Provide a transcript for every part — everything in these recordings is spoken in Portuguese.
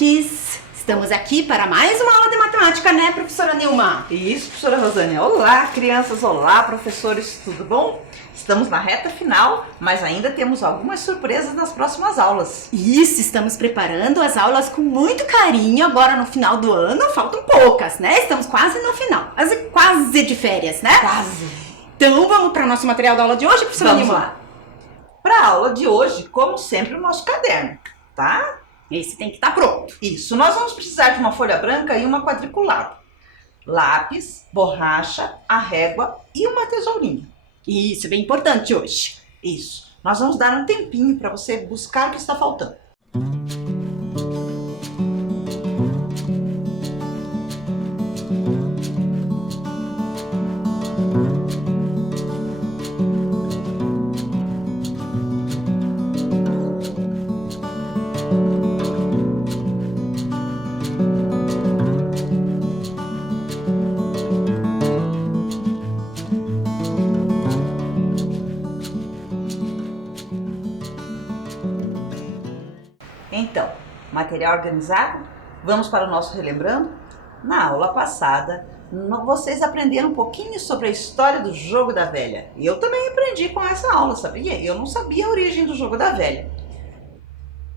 estudantes! Estamos aqui para mais uma aula de matemática, né, professora Nilma? Isso, professora Rosane. Olá, crianças. Olá, professores. Tudo bom? Estamos na reta final, mas ainda temos algumas surpresas nas próximas aulas. Isso, estamos preparando as aulas com muito carinho agora no final do ano. Faltam poucas, né? Estamos quase no final, quase de férias, né? Quase. Então vamos para o nosso material da aula de hoje, professora Vamos Nilma? lá. Para a aula de hoje, como sempre, o nosso caderno, tá? Esse tem que estar pronto. Isso, nós vamos precisar de uma folha branca e uma quadriculada. Lápis, borracha, a régua e uma tesourinha. Isso, bem importante hoje. Isso. Nós vamos dar um tempinho para você buscar o que está faltando. Então, material organizado? Vamos para o nosso relembrando? Na aula passada, vocês aprenderam um pouquinho sobre a história do jogo da velha. E eu também aprendi com essa aula, sabia? Eu não sabia a origem do jogo da velha.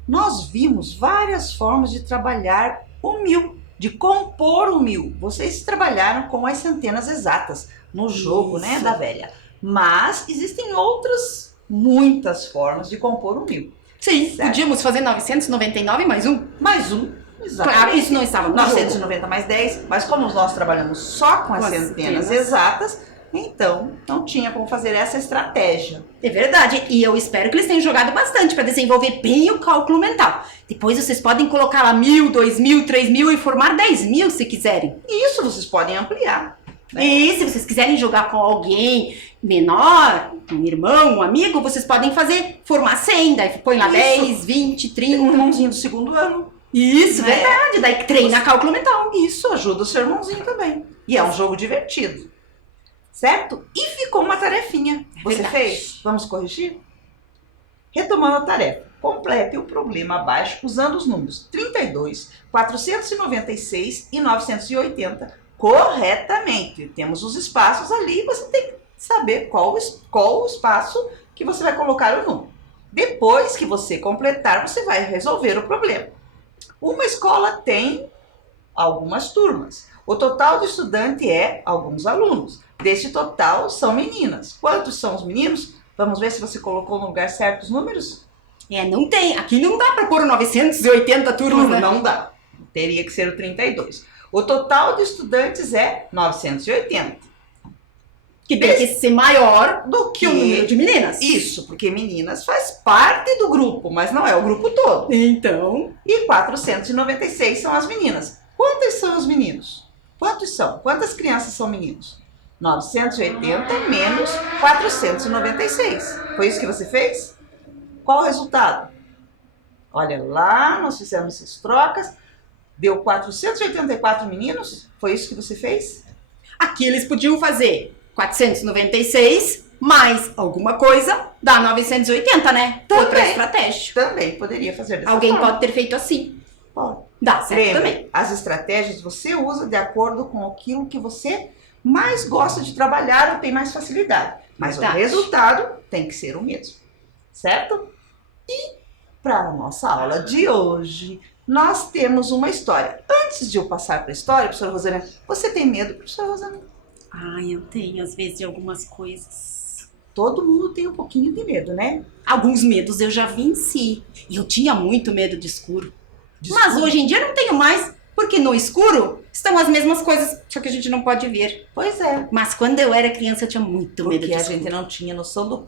Nós vimos várias formas de trabalhar o 1000, de compor o 1000. Vocês trabalharam com as centenas exatas no jogo, né, da velha. Mas existem outras, muitas formas de compor o 1000. Sim, Certo. podíamos fazer 999 mais um. Mais um, exatamente. Claro, isso não estava no 990 mais 10, mas como nós trabalhamos só com as centenas exatas, então não tinha como fazer essa estratégia. É verdade, e eu espero que eles tenham jogado bastante para desenvolver bem o cálculo mental. Depois vocês podem colocar lá 1000, 2000, 3000 e formar 10.000 se quiserem. Isso vocês podem ampliar. Né? E se vocês quiserem jogar com alguém menor, um irmão, um amigo, vocês podem formar 100, daí põe lá Isso. 10, 20, 30. Tem um irmãozinho do segundo ano. Isso, Né? verdade, daí treina cálculo mental. Isso ajuda o seu irmãozinho também. E é um jogo divertido. Certo? E ficou uma tarefinha. Você Verdade. fez? Vamos corrigir? Retomando a tarefa. Complete o problema abaixo usando os números 32, 496 e 980 corretamente. Temos os espaços ali e você tem que saber qual o espaço que você vai colocar o número. Depois que você completar, você vai resolver o problema. Uma escola tem algumas turmas. O total de estudante é alguns alunos. Deste total são meninas. Quantos são os meninos? Vamos ver se você colocou no lugar certo os números? Não tem, aqui não dá para pôr 980 turmas, né? Não dá. Teria que ser o 32. O total de estudantes é 980. Que tem que ser maior Do que o número de meninas. Isso, porque meninas faz parte do grupo, mas não é o grupo todo. Então, E 496 são as meninas. Quantos são os meninos? Quantos são? Quantas crianças são meninos? 980 menos 496. Foi isso que você fez? Qual o resultado? Olha lá, nós fizemos essas trocas. Deu 484 meninos? Foi isso que você fez? aqui eles podiam fazer 496 mais alguma coisa, dá 980, né? Também. Outra estratégia. Também poderia fazer dessa Alguém forma. pode ter feito assim. Pode. Dá certo Lembre, também. as estratégias você usa de acordo com aquilo que você mais gosta de trabalhar ou tem mais facilidade. Mas Verdade. o resultado tem que ser o mesmo. Certo? E para a nossa aula de hoje, nós temos uma história. Antes de eu passar para a história, professora Rosana, você tem medo, professora Rosana? Ai, eu tenho às vezes de algumas coisas. Todo mundo tem um pouquinho de medo, né? Alguns medos eu já venci. E eu tinha muito medo de escuro. Mas hoje em dia eu não tenho mais, porque no escuro estão as mesmas coisas, só que a gente não pode ver. Pois é. Mas quando eu era criança eu tinha muito medo Porque de a escuro. gente não tinha noção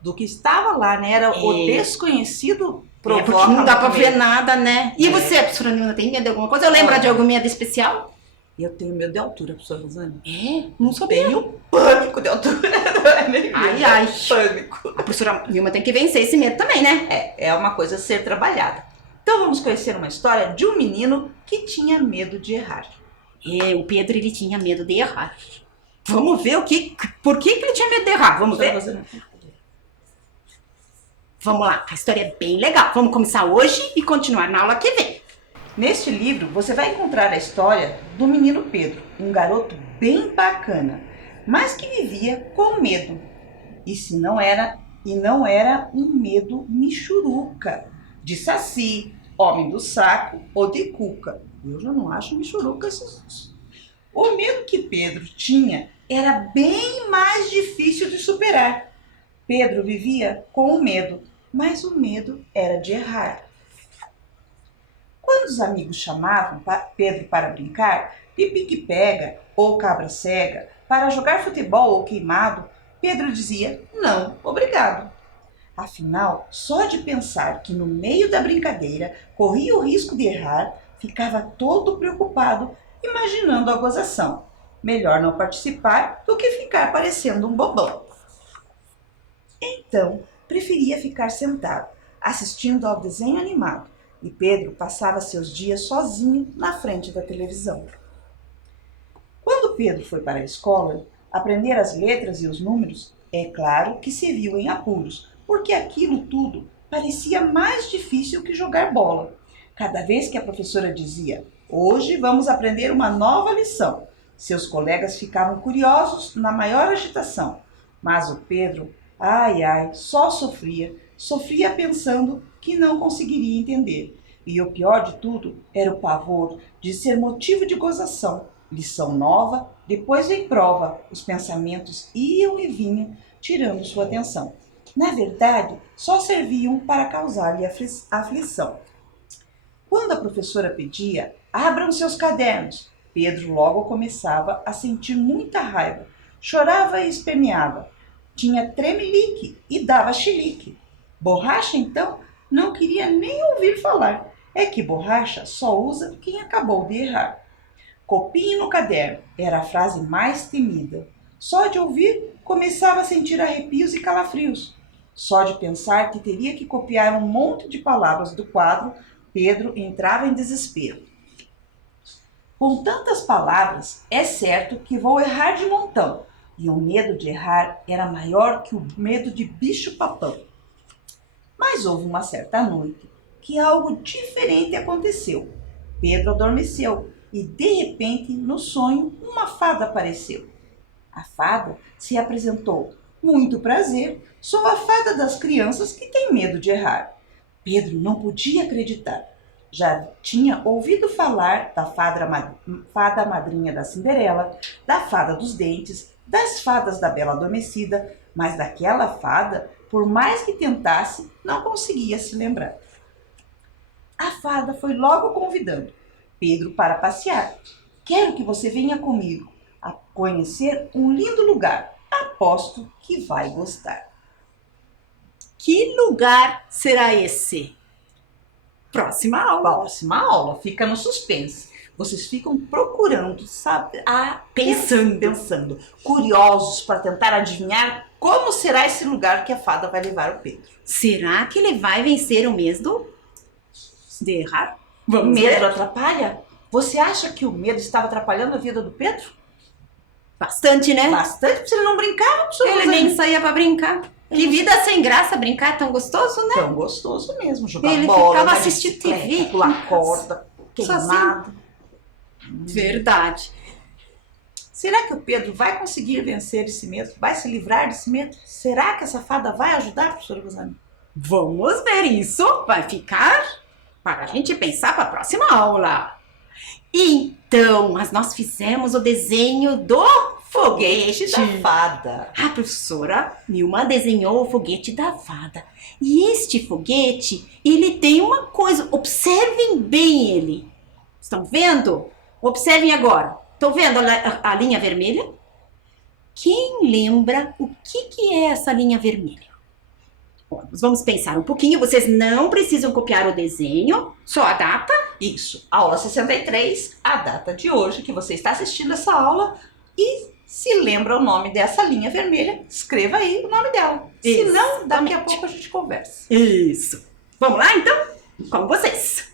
do que estava lá, né? Era o desconhecido provoca Porque não dá pra muito ver medo. nada, né? E você, professora Nilma, tem medo de alguma coisa? Eu lembro de algum medo especial? Eu tenho medo de altura, professora Rosana. Não sabia. Tenho pânico de altura. Não é nem Ai, medo, ai. é pânico. A professora Nilma tem que vencer esse medo também, né? É uma coisa a ser trabalhada. Então vamos conhecer uma história de um menino que tinha medo de errar. O Pedro, ele tinha medo de errar. Vamos ver por que ele tinha medo de errar. Vamos ver? Vamos lá, a história é bem legal. Vamos começar hoje e continuar na aula que vem. Neste livro, você vai encontrar a história do menino Pedro, um garoto bem bacana, mas que vivia com medo. Não era um medo michuruca, de saci, homem do saco ou de cuca. Eu já não acho michuruca esses. O medo que Pedro tinha era bem mais difícil de superar. Pedro vivia com o medo, mas o medo era de errar. Quando os amigos chamavam Pedro para brincar, de pique-pega ou cabra cega, para jogar futebol ou queimado, Pedro dizia: não, obrigado. Afinal, só de pensar que no meio da brincadeira corria o risco de errar, ficava todo preocupado, imaginando a gozação. Melhor não participar do que ficar parecendo um bobão. Então, preferia ficar sentado, assistindo ao desenho animado, e Pedro passava seus dias sozinho na frente da televisão. Quando Pedro foi para a escola, aprender as letras e os números, é claro que se viu em apuros, porque aquilo tudo parecia mais difícil que jogar bola. Cada vez que a professora dizia: hoje vamos aprender uma nova lição, seus colegas ficavam curiosos na maior agitação. Mas o Pedro, só sofria pensando que não conseguiria entender. E o pior de tudo era o pavor de ser motivo de gozação. Lição nova, depois vem prova, os pensamentos iam e vinham, tirando sua atenção. Na verdade, só serviam para causar-lhe aflição. Quando a professora pedia: abram seus cadernos, Pedro logo começava a sentir muita raiva. Chorava e esperneava. Tinha tremelique e dava chilique. Borracha, então, não queria nem ouvir falar. É que borracha só usa quem acabou de errar. Copinho no caderno era a frase mais temida. Só de ouvir, começava a sentir arrepios e calafrios. Só de pensar que teria que copiar um monte de palavras do quadro, Pedro entrava em desespero. Com tantas palavras, é certo que vou errar de montão. E o medo de errar era maior que o medo de bicho-papão. Mas houve uma certa noite que algo diferente aconteceu. Pedro adormeceu e, de repente, no sonho, uma fada apareceu. A fada se apresentou. Muito prazer, sou a fada das crianças que tem medo de errar. Pedro não podia acreditar. Já tinha ouvido falar da fada madrinha da Cinderela, da fada dos dentes, das fadas da Bela Adormecida, mas daquela fada, por mais que tentasse, não conseguia se lembrar. A fada foi logo convidando Pedro para passear. Quero que você venha comigo a conhecer um lindo lugar. Aposto que vai gostar. Que lugar será esse? Próxima aula. Próxima aula, fica no suspense. Vocês ficam procurando, sabe? Pensando, curiosos para tentar adivinhar como será esse lugar que a fada vai levar o Pedro. Será que ele vai vencer o medo de errar? Vamos ver. Medo atrapalha? Você acha que o medo estava atrapalhando a vida do Pedro? Bastante, né? Bastante, porque ele não brincava. Ele nem saía para brincar. Que vida sem graça brincar, tão gostoso, né? Tão gostoso mesmo, jogar ele bola, ficava assistindo TV, pular corda, queimado. Verdade. Será que o Pedro vai conseguir vencer esse medo? Vai se livrar desse medo? Será que essa fada vai ajudar, professora Rosane? Vamos ver isso. Vai ficar para a gente pensar para a próxima aula. Então, mas nós fizemos o desenho do foguete da fada. A professora Nilma desenhou o foguete da fada. E este foguete, ele tem uma coisa. Observem bem ele. Estão vendo? Observem agora. Estão vendo a linha vermelha? Quem lembra o que é essa linha vermelha? Bom, nós vamos pensar um pouquinho. Vocês não precisam copiar o desenho, só a data. Isso, aula 63, a data de hoje que você está assistindo essa aula. E se lembra o nome dessa linha vermelha, escreva aí o nome dela. Se não, daqui a pouco a gente conversa. Isso. Vamos lá, então? Com vocês.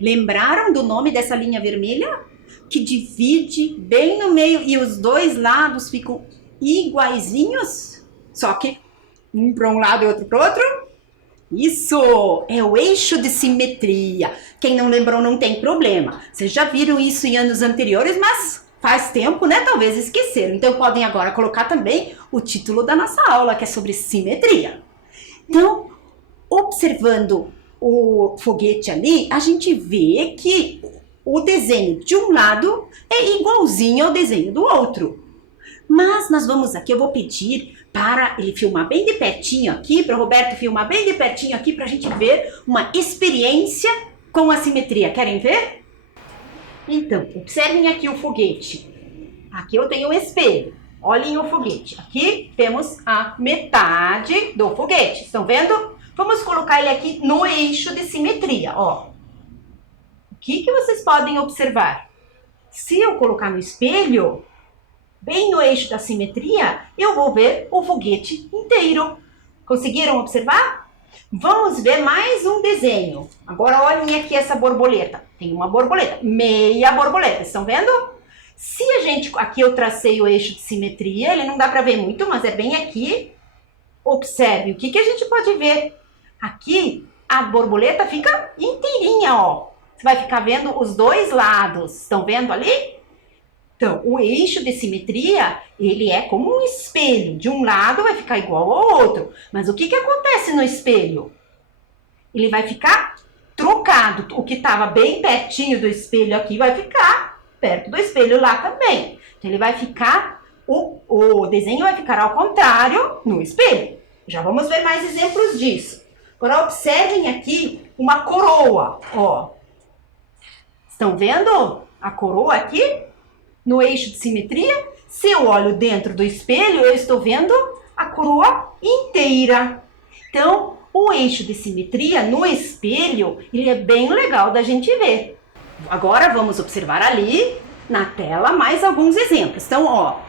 Lembraram do nome dessa linha vermelha? Que divide bem no meio e os dois lados ficam iguaizinhos? Só que um para um lado e outro para o outro? Isso é o eixo de simetria. Quem não lembrou não tem problema. Vocês já viram isso em anos anteriores, mas faz tempo, né? Talvez esqueceram. Então podem agora colocar também o título da nossa aula, que é sobre simetria. Então, observando o foguete ali, a gente vê que o desenho de um lado é igualzinho ao desenho do outro. Mas nós vamos aqui, eu vou pedir para ele filmar bem de pertinho aqui, para o Roberto filmar bem de pertinho aqui, para a gente ver uma experiência com a simetria. Querem ver? Então, observem aqui o foguete. Aqui eu tenho um espelho. Olhem o foguete. Aqui temos a metade do foguete. Estão vendo? Vamos colocar ele aqui no eixo de simetria, ó. O que vocês podem observar? Se eu colocar no espelho, bem no eixo da simetria, eu vou ver o foguete inteiro. Conseguiram observar? Vamos ver mais um desenho. Agora olhem aqui essa borboleta. Tem uma borboleta, meia borboleta. Estão vendo? Se a gente... Aqui eu tracei o eixo de simetria, ele não dá para ver muito, mas é bem aqui. Observe, o que a gente pode ver? Aqui a borboleta fica inteirinha, ó. Você vai ficar vendo os dois lados. Estão vendo ali? Então, o eixo de simetria, ele é como um espelho. De um lado vai ficar igual ao outro. Mas o que acontece no espelho? Ele vai ficar trocado. O que estava bem pertinho do espelho aqui vai ficar perto do espelho lá também. Então, ele vai ficar, o desenho vai ficar ao contrário no espelho. Já vamos ver mais exemplos disso. Agora, observem aqui uma coroa, ó. Estão vendo a coroa aqui? No eixo de simetria, se eu olho dentro do espelho, eu estou vendo a coroa inteira. Então, o eixo de simetria no espelho, ele é bem legal da gente ver. Agora vamos observar ali na tela mais alguns exemplos. Então, ó,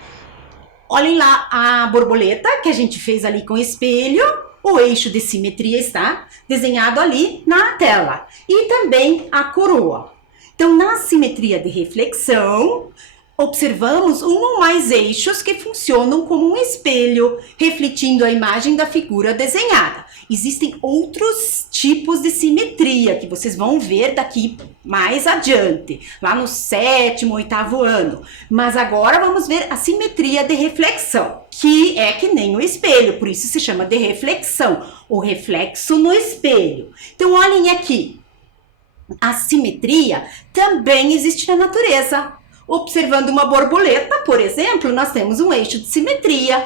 olhem lá a borboleta que a gente fez ali com o espelho. O eixo de simetria está desenhado ali na tela. E também a coroa. Então, na simetria de reflexão, observamos um ou mais eixos que funcionam como um espelho, refletindo a imagem da figura desenhada. Existem outros tipos de simetria que vocês vão ver daqui mais adiante, lá no 7º, 8º ano. Mas agora vamos ver a simetria de reflexão, que é que nem o espelho, por isso se chama de reflexão, o reflexo no espelho. Então, olhem aqui, a simetria também existe na natureza. Observando uma borboleta, por exemplo, nós temos um eixo de simetria.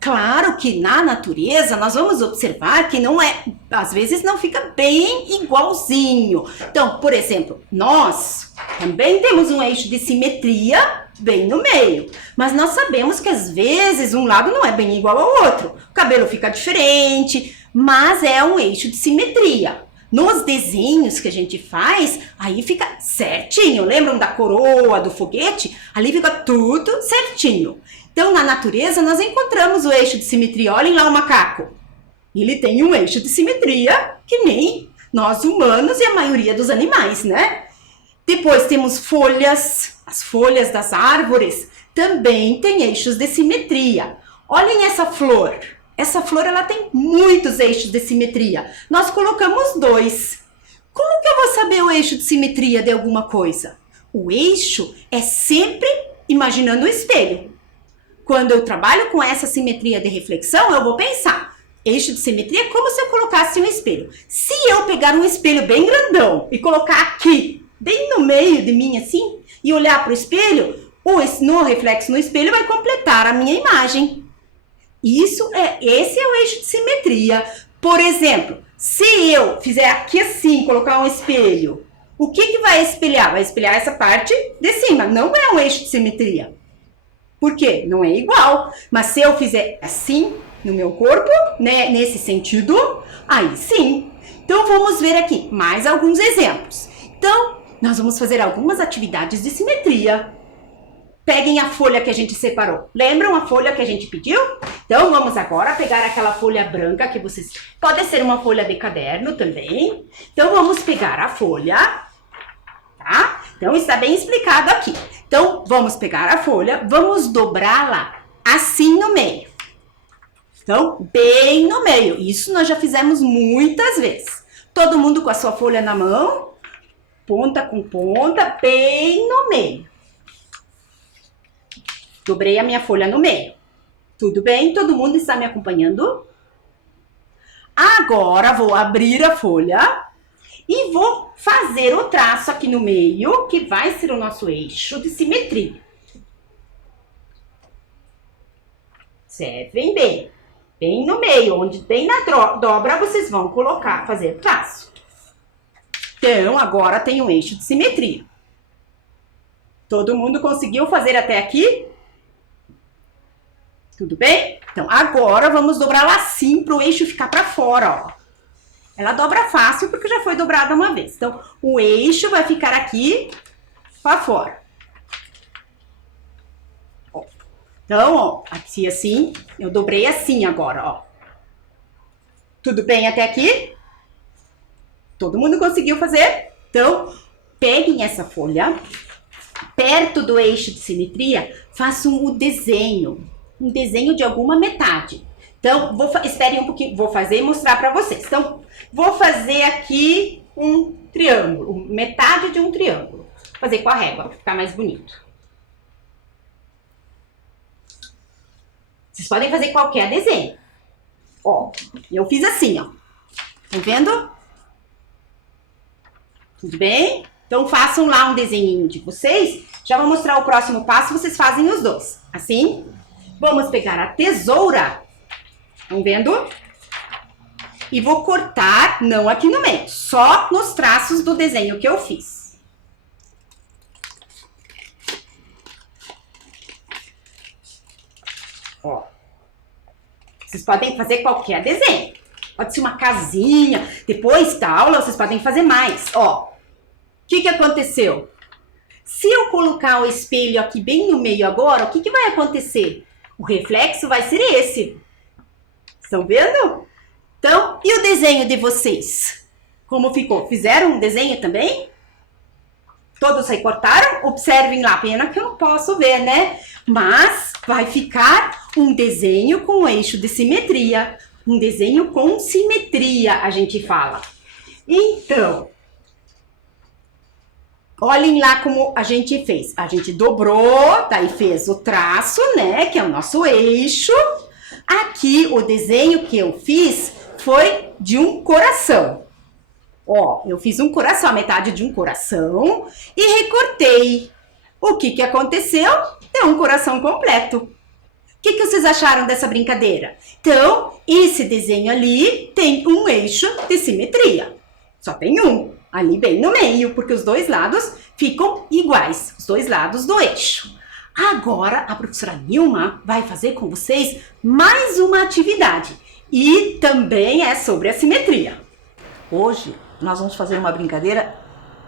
Claro que na natureza nós vamos observar que não é, às vezes não fica bem igualzinho. Então, por exemplo, nós também temos um eixo de simetria bem no meio. Mas nós sabemos que às vezes um lado não é bem igual ao outro. O cabelo fica diferente, mas é um eixo de simetria. Nos desenhos que a gente faz, aí fica certinho. Lembram da coroa, do foguete? Ali fica tudo certinho. Então, na natureza, nós encontramos o eixo de simetria. Olhem lá o macaco. Ele tem um eixo de simetria que nem nós humanos e a maioria dos animais, né? Depois temos folhas. As folhas das árvores também têm eixos de simetria. Olhem essa flor. Essa flor, ela tem muitos eixos de simetria. Nós colocamos 2. Como que eu vou saber o eixo de simetria de alguma coisa? O eixo é sempre imaginando o espelho. Quando eu trabalho com essa simetria de reflexão, eu vou pensar, eixo de simetria é como se eu colocasse um espelho. Se eu pegar um espelho bem grandão e colocar aqui, bem no meio de mim assim, e olhar para o espelho, no reflexo no espelho vai completar a minha imagem. Esse é o eixo de simetria. Por exemplo, se eu fizer aqui assim, colocar um espelho, o que vai espelhar? Vai espelhar essa parte de cima, não é um eixo de simetria. Por quê? Não é igual. Mas se eu fizer assim no meu corpo, né, nesse sentido, aí sim. Então vamos ver aqui mais alguns exemplos. Então, nós vamos fazer algumas atividades de simetria. Peguem a folha que a gente separou. Lembram a folha que a gente pediu? Então, vamos agora pegar aquela folha branca que vocês... Pode ser uma folha de caderno também. Então, vamos pegar a folha Então, está bem explicado aqui. Então, vamos pegar a folha, vamos dobrá-la assim no meio. Então, bem no meio. Isso nós já fizemos muitas vezes. Todo mundo com a sua folha na mão, ponta com ponta, bem no meio. Dobrei a minha folha no meio. Tudo bem? Todo mundo está me acompanhando? Agora, vou abrir a folha e vou fazer o traço aqui no meio, que vai ser o nosso eixo de simetria. Observem bem. Bem no meio, onde bem na dobra, vocês vão colocar, fazer traço. Então, agora tem um eixo de simetria. Todo mundo conseguiu fazer até aqui? Tudo bem? Então, agora vamos dobrá-la assim para o eixo ficar para fora, ó. Ela dobra fácil porque já foi dobrada uma vez. Então, o eixo vai ficar aqui para fora. Ó. Então, ó, aqui assim, eu dobrei assim agora, ó. Tudo bem até aqui? Todo mundo conseguiu fazer? Então, peguem essa folha, perto do eixo de simetria, façam um desenho de alguma metade. Então, esperem um pouquinho, vou fazer e mostrar para vocês. Então, vou fazer aqui um triângulo, metade de um triângulo. Vou fazer com a régua para ficar mais bonito. Vocês podem fazer qualquer desenho. Ó, eu fiz assim, ó. Tá vendo? Tudo bem? Então, façam lá um desenhinho de vocês. Já vou mostrar o próximo passo, vocês fazem os dois. Assim. Vamos pegar a tesoura. Estão vendo? E vou cortar, não aqui no meio, só nos traços do desenho que eu fiz. Ó. Vocês podem fazer qualquer desenho. Pode ser uma casinha. Depois da aula, vocês podem fazer mais. Ó. O que aconteceu? Se eu colocar o espelho aqui bem no meio agora, o que vai acontecer? O reflexo vai ser esse. Estão vendo? Então, e o desenho de vocês? Como ficou? Fizeram um desenho também? Todos recortaram? Observem lá, pena que eu não posso ver, né? Mas vai ficar um desenho com eixo de simetria. Um desenho com simetria, a gente fala. Então, olhem lá como a gente fez. A gente dobrou, daí fez o traço, né? Que é o nosso eixo. Aqui, o desenho que eu fiz foi de um coração. Ó, eu fiz um coração, a metade de um coração e recortei. O que aconteceu? É um coração completo. O que vocês acharam dessa brincadeira? Então, esse desenho ali tem um eixo de simetria. Só tem um, ali bem no meio, porque os dois lados ficam iguais, os dois lados do eixo. Agora, a professora Nilma vai fazer com vocês mais uma atividade. E também é sobre a simetria. Hoje, nós vamos fazer uma brincadeira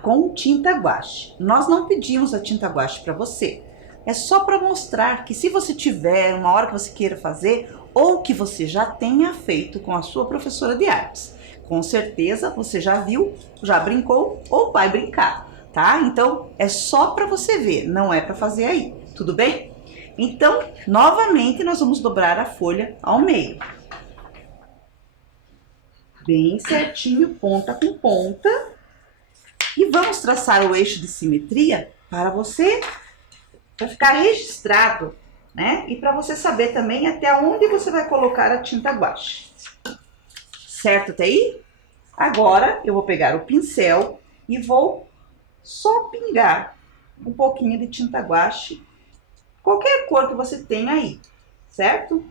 com tinta guache. Nós não pedimos a tinta guache para você. É só para mostrar que se você tiver uma hora que você queira fazer ou que você já tenha feito com a sua professora de artes. Com certeza você já viu, já brincou ou vai brincar, tá? Então é só para você ver, não é para fazer aí, tudo bem? Então, novamente nós vamos dobrar a folha ao meio. Bem certinho, ponta com ponta. E vamos traçar o eixo de simetria para você, para ficar registrado, né? E para você saber também até onde você vai colocar a tinta guache. Certo até aí? Agora eu vou pegar o pincel e vou só pingar um pouquinho de tinta guache, qualquer cor que você tenha aí, certo?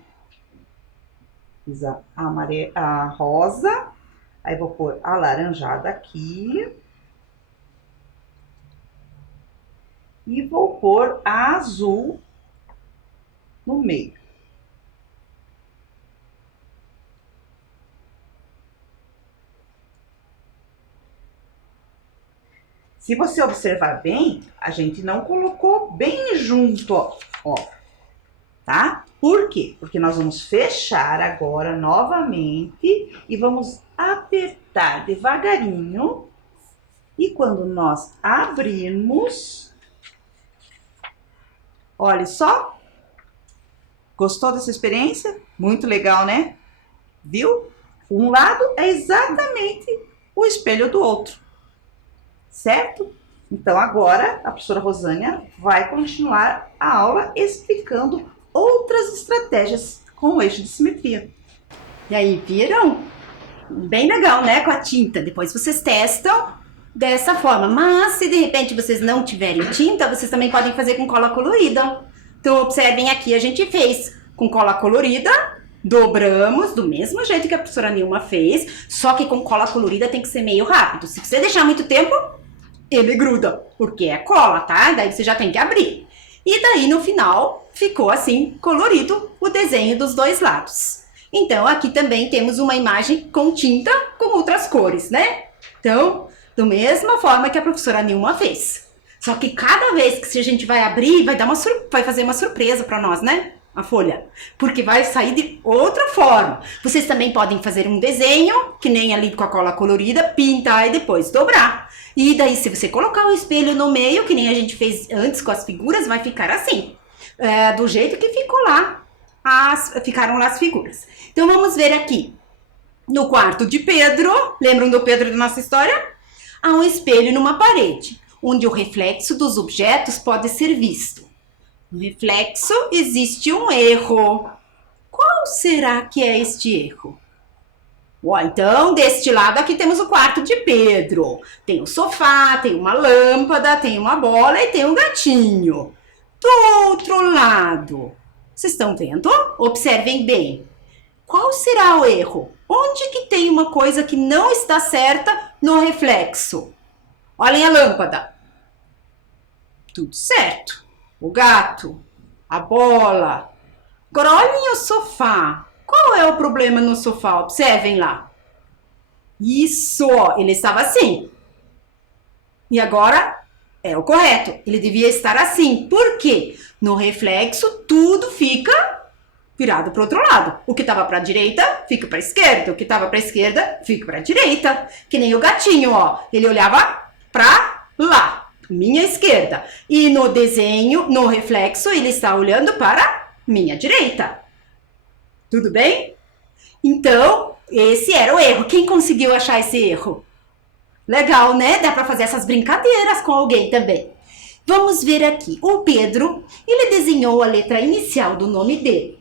Fiz a rosa, aí vou pôr a laranjada aqui. E vou pôr a azul no meio. Se você observar bem, a gente não colocou bem junto, ó, tá? Por quê? Porque nós vamos fechar agora novamente e vamos apertar devagarinho E quando nós abrirmos, olha só, gostou dessa experiência? Muito legal, né? Viu? Um lado é exatamente o espelho do outro, certo? Então agora a professora Rosânia vai continuar a aula explicando outras estratégias com o eixo de simetria. E aí, viram? Bem legal, né? Com a tinta. Depois vocês testam dessa forma. Mas se de repente vocês não tiverem tinta, vocês também podem fazer com cola colorida. Então observem aqui, a gente fez com cola colorida, dobramos do mesmo jeito que a professora Nilma fez, só que com cola colorida tem que ser meio rápido. Se você deixar muito tempo, ele gruda, porque é cola, tá? Daí você já tem que abrir. E daí no final ficou assim, colorido, o desenho dos dois lados. Então aqui também temos uma imagem com tinta com outras cores, né? Então, da mesma forma que a professora Nilma fez. Só que cada vez que a gente vai abrir, vai fazer uma surpresa para nós, né? A folha. Porque vai sair de outra forma. Vocês também podem fazer um desenho, que nem ali com a cola colorida, pintar e depois dobrar. E daí, se você colocar o espelho no meio, que nem a gente fez antes com as figuras, vai ficar assim. Do jeito que ficou lá. Ficaram lá as figuras. Então, vamos ver aqui. No quarto de Pedro, lembram do Pedro da nossa história? Há um espelho numa parede, onde o reflexo dos objetos pode ser visto. No reflexo existe um erro. Qual será que é este erro? Então, deste lado aqui temos o quarto de Pedro. Tem o sofá, tem uma lâmpada, tem uma bola e tem um gatinho. Do outro lado, vocês estão vendo? Observem bem. Qual será o erro? Onde que tem uma coisa que não está certa no reflexo? Olhem a lâmpada. Tudo certo. O gato, a bola. Agora olhem o sofá. Qual é o problema no sofá? Observem lá. Isso, ó, ele estava assim. E agora é o correto. Ele devia estar assim. Por quê? No reflexo tudo fica virado para o outro lado. O que estava para a direita fica para a esquerda. O que estava para a esquerda fica para a direita. Que nem o gatinho, ó. Ele olhava para lá, minha esquerda. E no desenho, no reflexo, ele está olhando para minha direita. Tudo bem? Então, esse era o erro. Quem conseguiu achar esse erro? Legal, né? Dá para fazer essas brincadeiras com alguém também. Vamos ver aqui. O Pedro, ele desenhou a letra inicial do nome dele.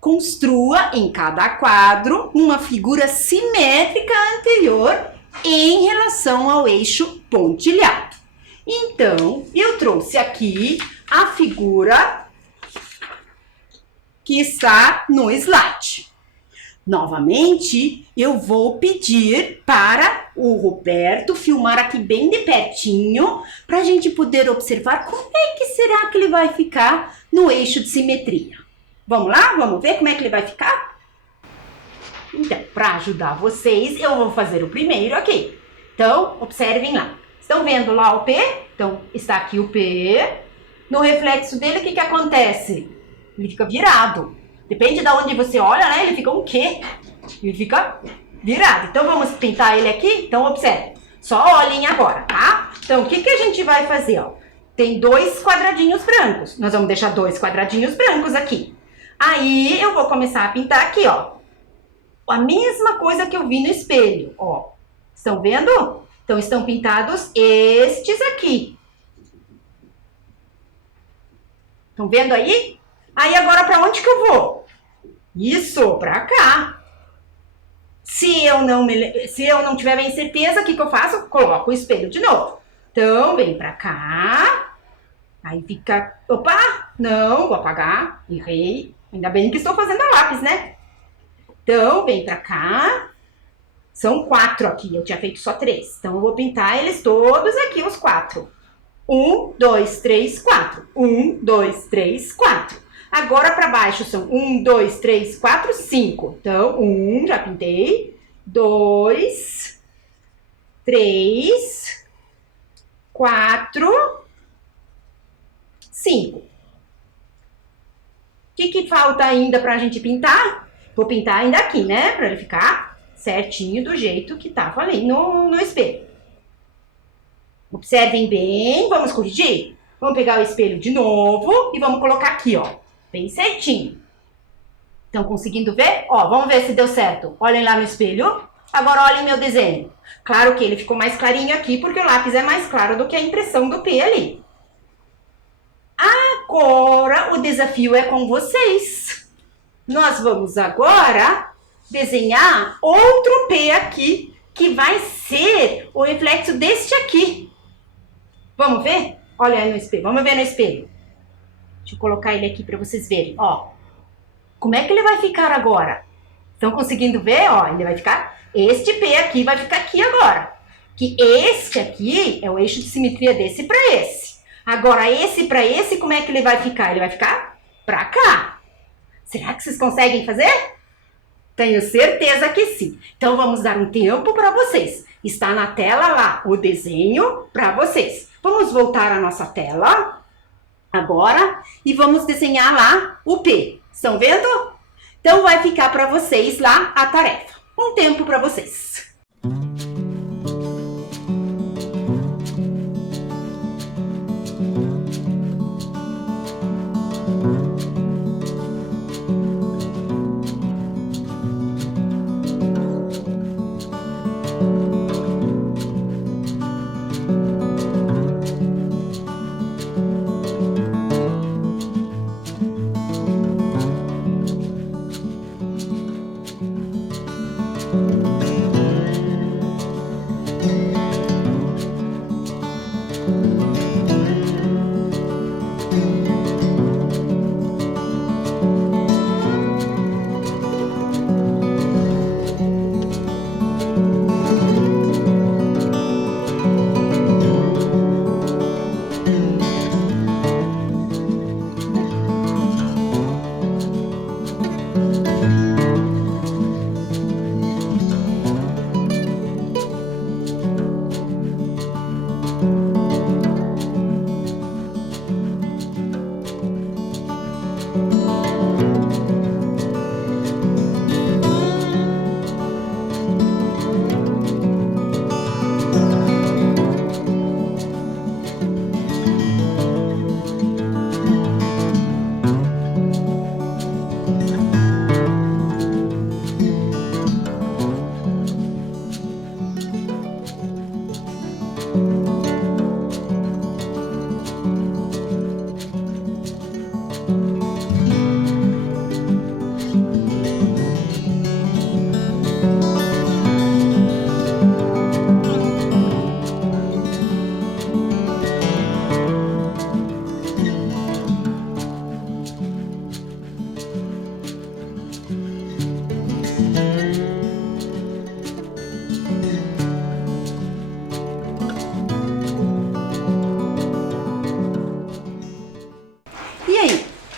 Construa em cada quadro uma figura simétrica anterior em relação ao eixo pontilhado. Então, eu trouxe aqui a figura que está no slide. Novamente, eu vou pedir para o Roberto filmar aqui bem de pertinho, para a gente poder observar como é que será que ele vai ficar no eixo de simetria. Vamos lá? Vamos ver como é que ele vai ficar? Então, para ajudar vocês, eu vou fazer o primeiro aqui. Então, observem lá. Estão vendo lá o P? Então, está aqui o P. No reflexo dele, o que acontece? Ele fica virado. Depende de onde você olha, né? Ele fica um quê? Ele fica virado. Então, vamos pintar ele aqui? Então, observe. Só olhem agora, tá? Então, o que a gente vai fazer, ó? Tem 2 quadradinhos brancos. Nós vamos deixar 2 quadradinhos brancos aqui. Aí, eu vou começar a pintar aqui, ó. A mesma coisa que eu vi no espelho, ó. Estão vendo? Então, estão pintados estes aqui. Estão vendo aí? Aí, agora, para onde que eu vou? Isso, para cá. Se eu não tiver bem certeza, o que eu faço? Coloco o espelho de novo. Então, vem para cá. Aí fica... Opa! Não, vou apagar. Errei. Ainda bem que estou fazendo a lápis, né? Então, vem para cá. São 4 aqui, eu tinha feito só 3. Então, eu vou pintar eles todos aqui, os 4. 1, 2, 3, 4. 1, 2, 3, 4. Agora, para baixo, são 1, 2, 3, 4, 5. Então, 1, já pintei. 2, 3, 4, 5. O que falta ainda para a gente pintar? Vou pintar ainda aqui, né? Para ele ficar certinho do jeito que tava ali no espelho. Observem bem, vamos corrigir? Vamos pegar o espelho de novo e vamos colocar aqui, ó, bem certinho. Estão conseguindo ver? Ó, vamos ver se deu certo. Olhem lá no espelho. Agora olhem meu desenho. Claro que ele ficou mais clarinho aqui porque o lápis é mais claro do que a impressão do P ali. Agora o desafio é com vocês. Nós vamos agora desenhar outro P aqui, que vai ser o reflexo deste aqui. Vamos ver? Olha aí no espelho. Vamos ver no espelho. Deixa eu colocar ele aqui para vocês verem. Ó, como é que ele vai ficar agora? Estão conseguindo ver? Ó, ele vai ficar... Este P aqui vai ficar aqui agora. Que este aqui é o eixo de simetria desse para esse. Agora, esse para esse, como é que ele vai ficar? Ele vai ficar para cá. Será que vocês conseguem fazer? Tenho certeza que sim. Então, vamos dar um tempo para vocês. Está na tela lá o desenho para vocês. Vamos voltar à nossa tela agora e vamos desenhar lá o P. Estão vendo? Então, vai ficar para vocês lá a tarefa. Um tempo para vocês.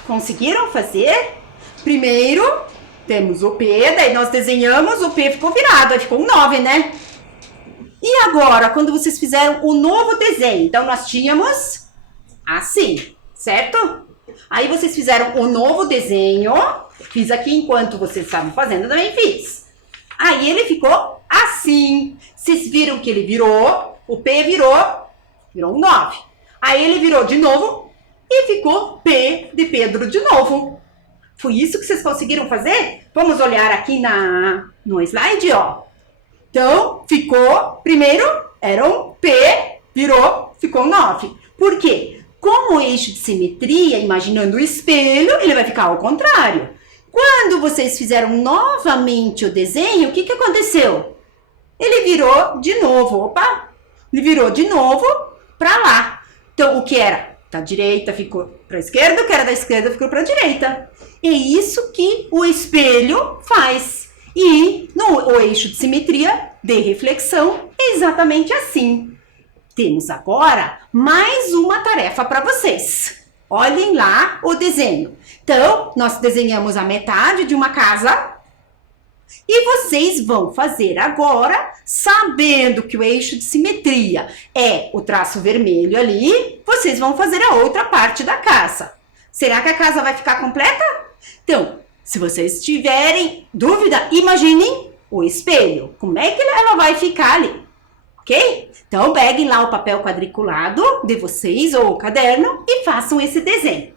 Conseguiram fazer? Primeiro, temos o P, daí nós desenhamos, o P ficou virado, aí ficou um 9, né? E agora, quando vocês fizeram o novo desenho, então nós tínhamos assim, certo? Aí vocês fizeram o novo desenho, fiz aqui enquanto vocês estavam fazendo, também fiz. Aí ele ficou assim. Vocês viram que ele virou, o P virou um 9. Aí ele virou de novo e ficou P de Pedro de novo. Foi isso que vocês conseguiram fazer? Vamos olhar aqui no slide, ó. Então, ficou, primeiro, era um P, virou, ficou 9. Por quê? Como o eixo de simetria, imaginando o espelho, ele vai ficar ao contrário. Quando vocês fizeram novamente o desenho, o que aconteceu? Ele virou de novo, opa, ele virou de novo para lá. Então, o que era da direita ficou para a esquerda, o que era da esquerda ficou para a direita. É isso que o espelho faz. E no eixo de simetria de reflexão, é exatamente assim. Temos agora mais uma tarefa para vocês. Olhem lá o desenho. Então, nós desenhamos a metade de uma casa e vocês vão fazer agora, sabendo que o eixo de simetria é o traço vermelho ali, vocês vão fazer a outra parte da casa. Será que a casa vai ficar completa? Então, se vocês tiverem dúvida, imaginem o espelho. Como é que ela vai ficar ali? ok? Então, peguem lá o papel quadriculado de vocês ou o caderno e façam esse desenho.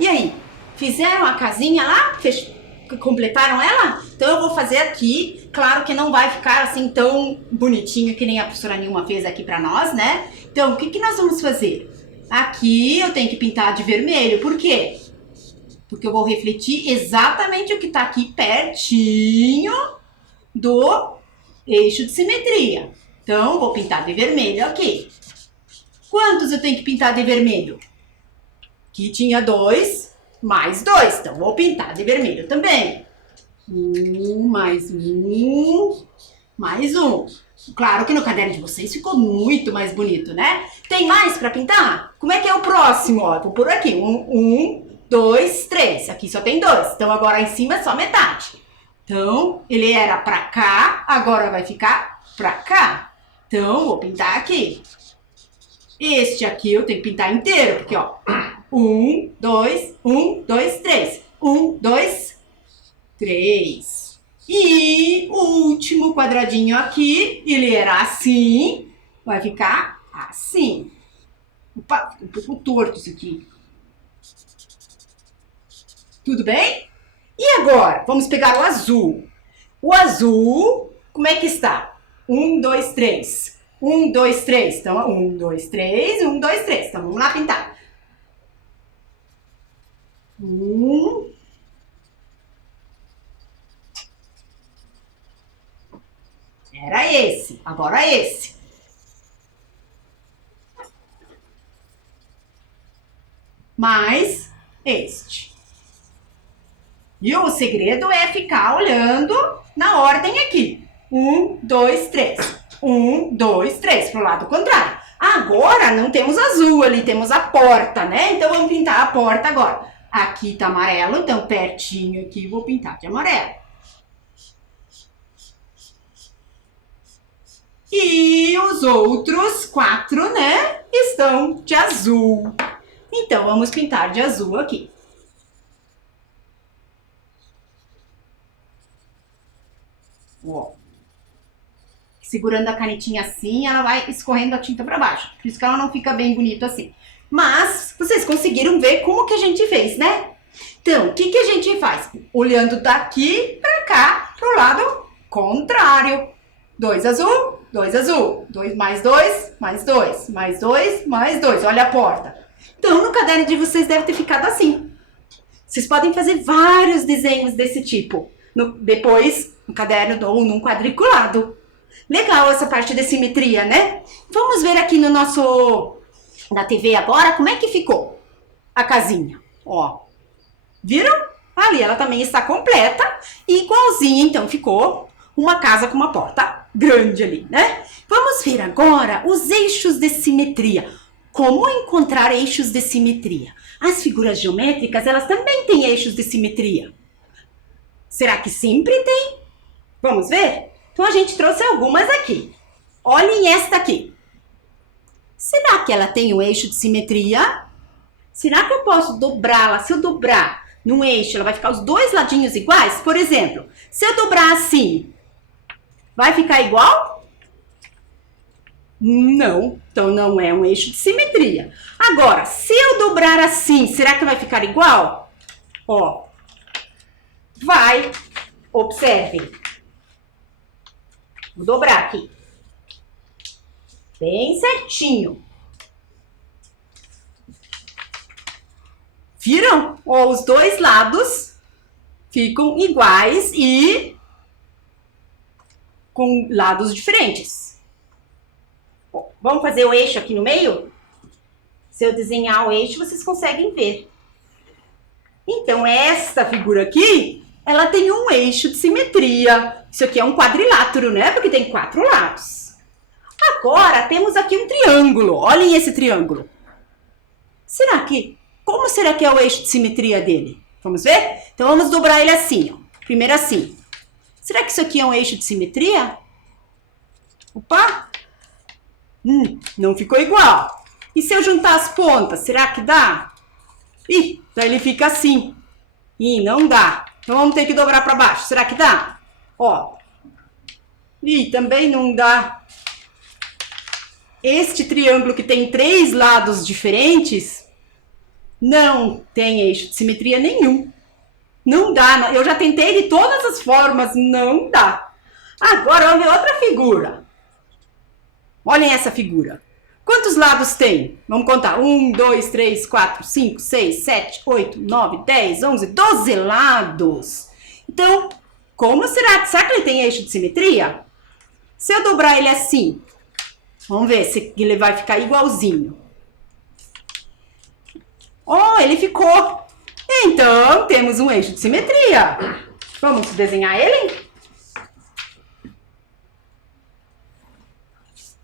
E aí, fizeram a casinha lá? Completaram ela? Então eu vou fazer aqui, claro que não vai ficar assim tão bonitinho que nem a professora Nilma fez aqui pra nós, né? Então, o que nós vamos fazer? Aqui eu tenho que pintar de vermelho, por quê? Porque eu vou refletir exatamente o que tá aqui pertinho do eixo de simetria. Então, vou pintar de vermelho aqui. Quantos eu tenho que pintar de vermelho? Aqui tinha 2, mais 2. Então, vou pintar de vermelho também. 1, mais 1, mais 1. Claro que no caderno de vocês ficou muito mais bonito, né? Tem mais pra pintar? Como é que é o próximo? Ó, vou por aqui. 1, 2, 3. Aqui só tem 2. Então, agora em cima é só metade. Então, ele era pra cá, agora vai ficar pra cá. Então, vou pintar aqui. Este aqui eu tenho que pintar inteiro, porque, ó... 1, 2, 3. 1, 2, 3. E o último quadradinho aqui, ele era assim, vai ficar assim. Opa, ficou um pouco torto isso aqui. Tudo bem? E agora, vamos pegar o azul. O azul, como é que está? 1, 2, 3. 1, 2, 3. Então, 1, 2, 3, 1, 2, 3. Então, vamos lá pintar. Era esse, agora esse. Mais este. E o segredo é ficar olhando na ordem aqui. 1, 2, 3. 1, 2, 3, pro lado contrário. Agora não temos azul ali, temos a porta, né? Então vamos pintar a porta agora. Aqui tá amarelo, então pertinho aqui vou pintar de amarelo. E os outros 4, né, estão de azul. Então vamos pintar de azul aqui. Ó. Segurando a canetinha assim, ela vai escorrendo a tinta para baixo. Por isso que ela não fica bem bonita assim. Mas vocês conseguiram ver como que a gente fez, né? Então, o que a gente faz? Olhando daqui para cá, pro lado contrário. 2 azul, 2 azul. 2 mais 2, mais 2, mais 2, mais 2. Olha a porta. Então, no caderno de vocês deve ter ficado assim. Vocês podem fazer vários desenhos desse tipo. Depois, no caderno ou num quadriculado. Legal essa parte de simetria, né? Vamos ver aqui no na TV agora como é que ficou a casinha. Ó, viram? Ali ela também está completa e igualzinha, então ficou uma casa com uma porta grande ali, né? Vamos ver agora os eixos de simetria. Como encontrar eixos de simetria? As figuras geométricas, elas também têm eixos de simetria. Será que sempre tem? Vamos ver? Então a gente trouxe algumas aqui. Olhem esta aqui. Será que ela tem um eixo de simetria? Será que eu posso dobrá-la? Se eu dobrar num eixo, ela vai ficar os dois ladinhos iguais? Por exemplo, se eu dobrar assim, vai ficar igual? Não, então não é um eixo de simetria. Agora, se eu dobrar assim, será que vai ficar igual? Ó, vai. Observem. Vou dobrar aqui. Bem certinho. Viram? Ó, os dois lados ficam iguais e com lados diferentes. Bom, vamos fazer o eixo aqui no meio? Se eu desenhar o eixo, vocês conseguem ver. Então, esta figura aqui, ela tem um eixo de simetria. Isso aqui é um quadrilátero, né? Porque tem 4 lados. Agora, temos aqui um triângulo. Olhem esse triângulo. Como será que é o eixo de simetria dele? Vamos ver? Então, vamos dobrar ele assim, ó. Primeiro assim. Será que isso aqui é um eixo de simetria? Opa! Não ficou igual. E se eu juntar as pontas, será que dá? Ih, daí ele fica assim. Ih, não dá. Então vamos ter que dobrar para baixo. Será que dá? Ó. Ih, também não dá. Este triângulo que tem 3 lados diferentes, não tem eixo de simetria nenhum. Não dá. Eu já tentei de todas as formas, não dá. Agora vamos ver outra figura. Olhem essa figura. Quantos lados tem? Vamos contar. 1, 2, 3, 4, 5, 6, 7, 8, 9, 10, 11, 12 lados. Então, como será? Será que ele tem eixo de simetria? Se eu dobrar ele assim, vamos ver se ele vai ficar igualzinho. Oh, ele ficou. Então, temos um eixo de simetria. Vamos desenhar ele?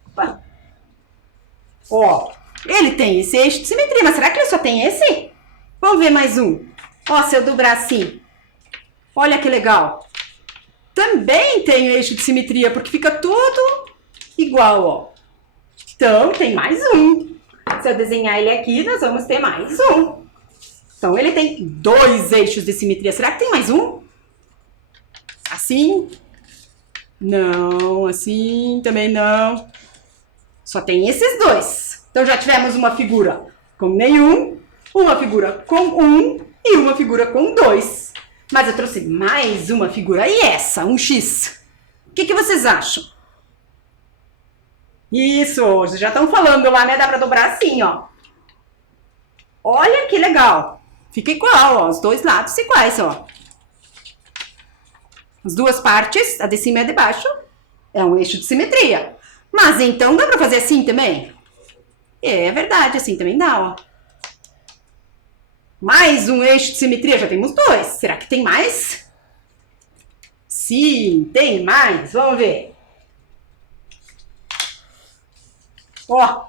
Opa. Ó, ele tem esse eixo de simetria, mas será que ele só tem esse? Vamos ver mais um. Ó, se eu dobrar assim. Olha que legal. Também tem o eixo de simetria, porque fica tudo igual, ó. Então, tem mais um. Se eu desenhar ele aqui, nós vamos ter mais um. Então, ele tem 2 eixos de simetria. Será que tem mais um? Assim? Não, assim também não. Só tem esses 2. Então, já tivemos uma figura com nenhum, uma figura com 1 e uma figura com 2. Mas eu trouxe mais uma figura. E essa? Um X. O que vocês acham? Isso, vocês já estão falando lá, né? Dá pra dobrar assim, ó. Olha que legal. Fica igual, ó. Os 2 lados iguais, ó. As 2 partes, a de cima e a de baixo, é um eixo de simetria. Mas então dá pra fazer assim também? É verdade, assim também dá, ó. Mais um eixo de simetria, já temos 2. Será que tem mais? Sim, tem mais. Vamos ver. Ó,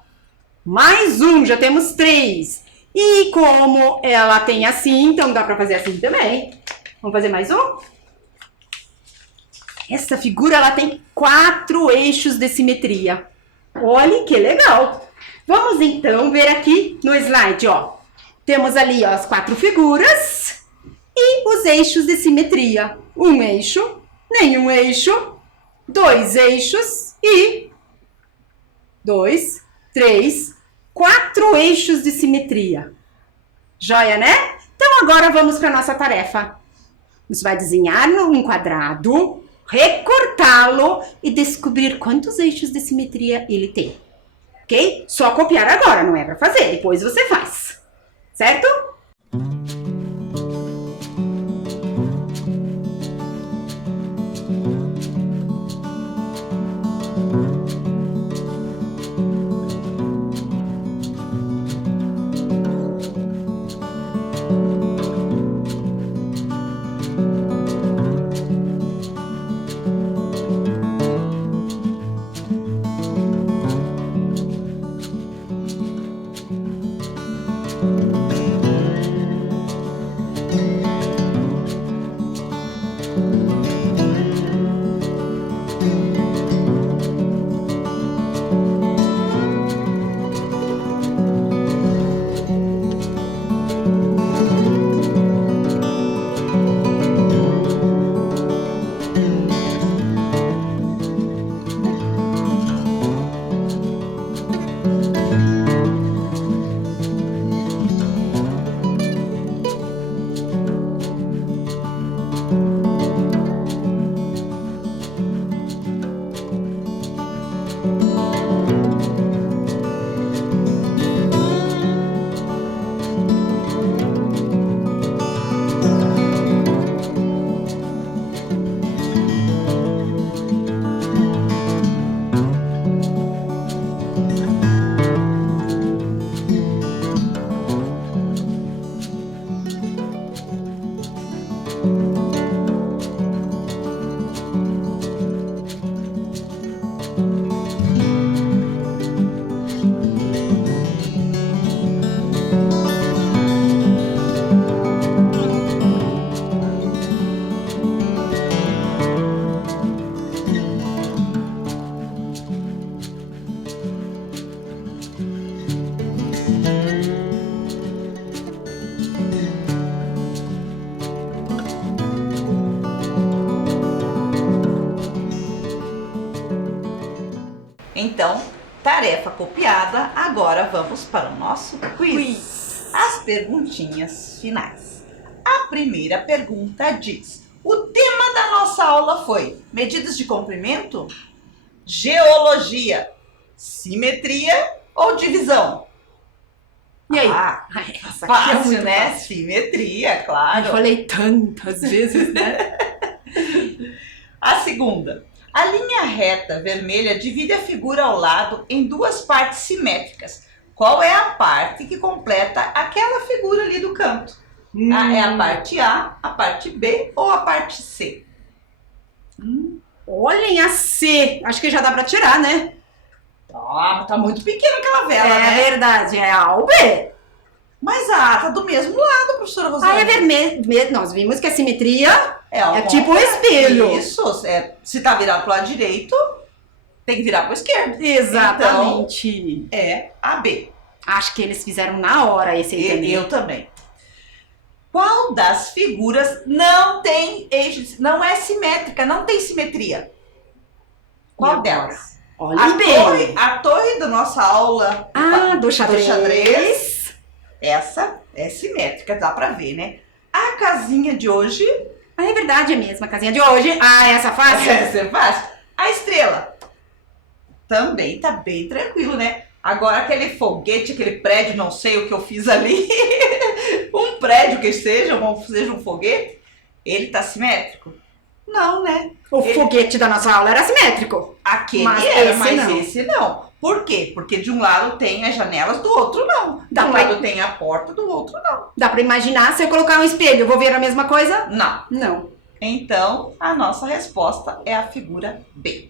mais um, já temos 3. E como ela tem assim, então dá pra fazer assim também. Vamos fazer mais um? Essa figura, ela tem 4 eixos de simetria. Olha que legal. Vamos então ver aqui no slide, ó. Temos ali, ó, as 4 figuras e os eixos de simetria. Um eixo, nenhum eixo, 2 eixos e 2, 3, 4 eixos de simetria. Joia, né? Então agora vamos para a nossa tarefa. Você vai desenhar um quadrado, recortá-lo e descobrir quantos eixos de simetria ele tem. Ok? Só copiar agora, não é para fazer. Depois você faz. Certo? Então, tarefa copiada, agora vamos para o nosso quiz. As perguntinhas finais. A primeira pergunta diz: o tema da nossa aula foi medidas de comprimento, geologia, simetria ou divisão? E aí? Ah, Essa aqui é fácil, muito né? fácil. Simetria, claro. Eu falei tantas vezes, né? A segunda. A linha reta vermelha divide a figura ao lado em duas partes simétricas. Qual é a parte que completa aquela figura ali do canto? É a parte A, a parte B ou a parte C? Olhem a C. Acho que já dá pra tirar, né? Tá muito pequena aquela vela, É né? verdade, é A ou B. Mas a A tá do mesmo lado, professora Rosana. Ah, é vermelho. Nós vimos que a simetria É é tipo um espelho. Isso, se tá virado pro lado direito, tem que virar pro esquerdo. Exatamente. Então, é a B. Acho que eles fizeram na hora esse aí também. Eu também. Qual das figuras não tem eixo, não é simétrica, não tem simetria? Qual delas? Olha bem. A torre da nossa aula Do xadrez. Essa é simétrica, dá pra ver, né? A casinha de hoje... Ah, é verdade, é mesmo. A casinha de hoje. Ah, essa fácil? Essa é fácil. A estrela também tá bem tranquilo, né? Agora aquele foguete, aquele prédio, não sei o que eu fiz ali, um prédio que seja um foguete, ele tá simétrico? Não, né? O foguete da nossa aula era simétrico. Aquele Mas era, esse mas não. esse não. Por quê? Porque de um lado tem as janelas, do outro não. De Dá um pra- lado tem a porta, do outro não. Dá pra imaginar se eu colocar um espelho, eu vou ver a mesma coisa? Não. Não. Então, a nossa resposta é a figura B.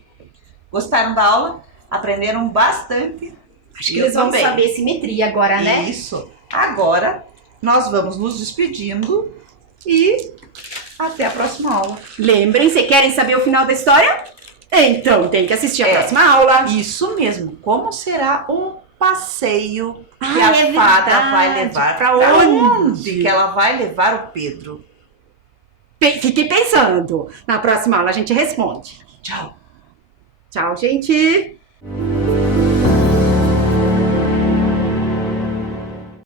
Gostaram da aula? Aprenderam bastante? Acho que Eu eles vão também. saber simetria agora, né? Isso. Agora, nós vamos nos despedindo e até a próxima aula. Lembrem-se, querem saber o final da história? Então tem que assistir a É. próxima aula. Isso mesmo. Como será um passeio que Ah, a é fada verdade. vai levar? Pra onde? Onde que ela vai levar o Pedro? Fiquem pensando. Na próxima aula a gente responde. Tchau. Tchau, gente.